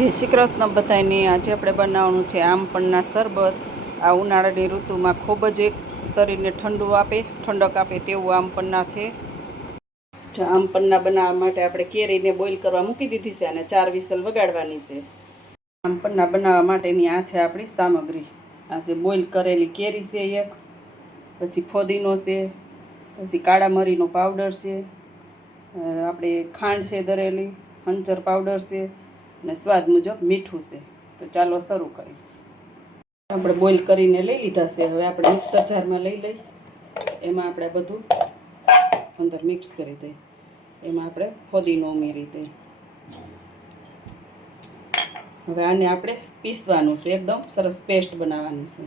જય શ્રી કૃષ્ણ બધાને। આજે આપણે બનાવવાનું છે આમપણના શરબત। આ ઉનાળાની ઋતુમાં ખૂબ જ એક શરીરને ઠંડક આપે તેવું આમપન્ના છે। આમપન્ના બનાવવા માટે આપણે કેરીને બોઇલ કરવા મૂકી દીધી છે અને 4 વિસલ વગાડવાની છે। આમપન્ના બનાવવા માટેની આ છે આપણી સામગ્રી। આ છે બોઇલ કરેલી કેરી છે એક, પછી ફોદીનો છે, પછી કાળા મરીનો પાવડર છે, આપણે ખાંડ છે દરેલી, હંચર પાવડર છે અને સ્વાદ મુજબ મીઠું છે। તો ચાલો શરૂ કરીએ। આપણે બોઇલ કરીને લઈ લીધા છે। હવે આપણે મિક્સર જારમાં લઈ એમાં આપણે બધું અંદર મિક્સ કરી દઈએ। એમાં આપણે ફોદીનો ઉમેરી દઈએ। હવે આને આપણે પીસવાનું છે, એકદમ સરસ પેસ્ટ બનાવવાની છે।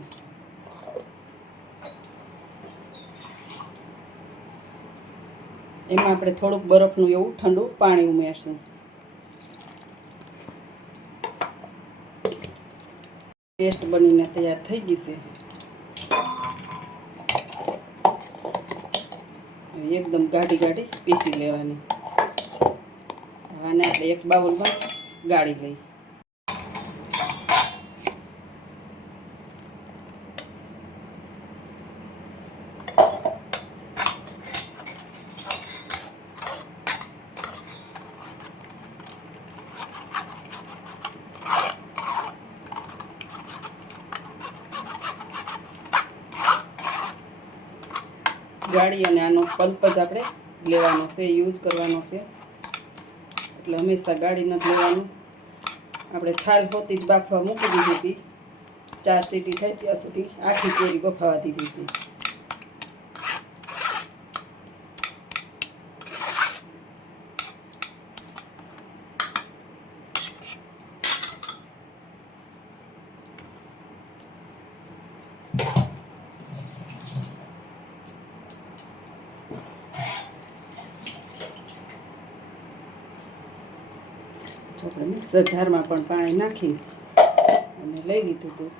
એમાં આપણે થોડુંક બરફનું એવું ઠંડુ પાણી ઉમેરશું। પેસ્ટ બનીને તૈયાર થઈ ગઈ છે। એકદમ ગાઢી પીસી લેવાની। આને આપણે એક બાઉલમાં ગાળી લઈએ। ગાળી અને આનો પલ્પ જ આપણે લેવાનો છે, યુઝ કરવાનો છે। એટલે હંમેશા ગાળી નથી લેવાનું। આપણે છાલ હોતી જ બાફવા મૂકી દીધી હતી। 4 સીટી થાય ત્યાં સુધી આખી કેરી બફાવા દીધી હતી। આપણે મિક્સર જારમાં પણ પાણી નાખીને અને લઈ લીધું હતું।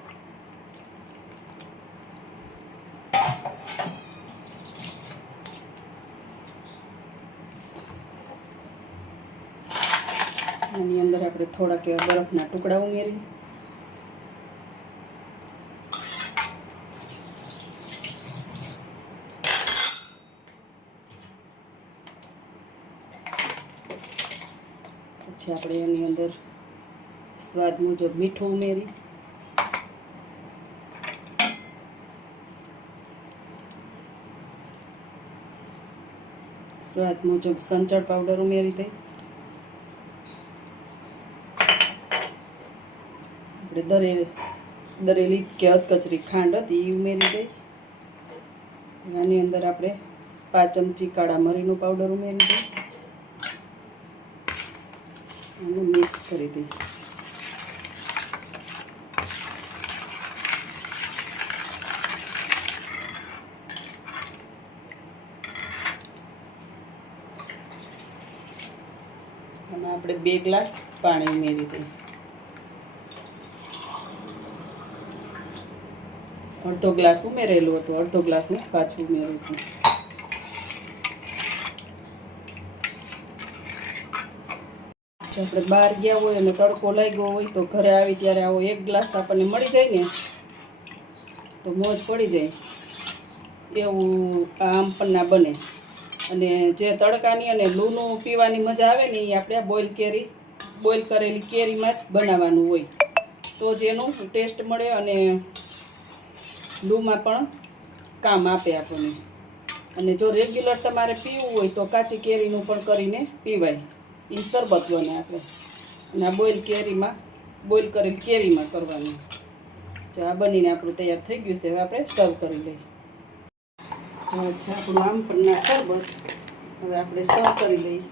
આની અંદર આપણે થોડાક એવા બરફના ટુકડા ઉમેરી પછી આપણે એની અંદર સ્વાદ મુજબ મીઠું ઉમેરી સ્વાદ મુજબ સંચળ પાવડર ઉમેરી દઈ। આપણે દરેલી કે અધકચરી ખાંડ હતી એ ઉમેરી દઈ। આની અંદર આપણે 5 ચમચી કાળા મરીનો પાવડર ઉમેરી દઈ અને મિક્સ કરી દઈ। આમાં આપણે 2 ગ્લાસ પાણી ઉમેરી દઈએ। અડધો ગ્લાસ ઉમેરેલું હતું, અડધો ગ્લાસ હું પાછું ઉમેરું છું। જો આપણે બહાર ગયા હોય અને તડકો લાગ્યો હોય તો ઘરે આવી ત્યારે આવો 1 ગ્લાસ આપણને મળી જાય ને તો મોજ પડી જાય એવું આ આમપન્ના બને। અને જે તડકાની અને લૂનું પીવાની મજા આવે ને એ આપણે બોઇલ કરેલી કેરીમાં જ બનાવવાનું હોય તો જ એનું ટેસ્ટ મળે અને લૂમાં પણ કામ આપે આપણને। અને જો રેગ્યુલર તમારે પીવું હોય તો કાચી કેરીનું પણ કરીને પીવાય, એ શરબત બને આપણે। અને આ બોઇલ કરેલી કેરીમાં કરવાનું। જો આ બનીને આપણું તૈયાર થઈ ગયું છે। હવે આપણે સર્વ કરી લઈએ। જો છે આપણું આમપન્ના શરબત। હવે આપણે સર્વ કરી લઈએ।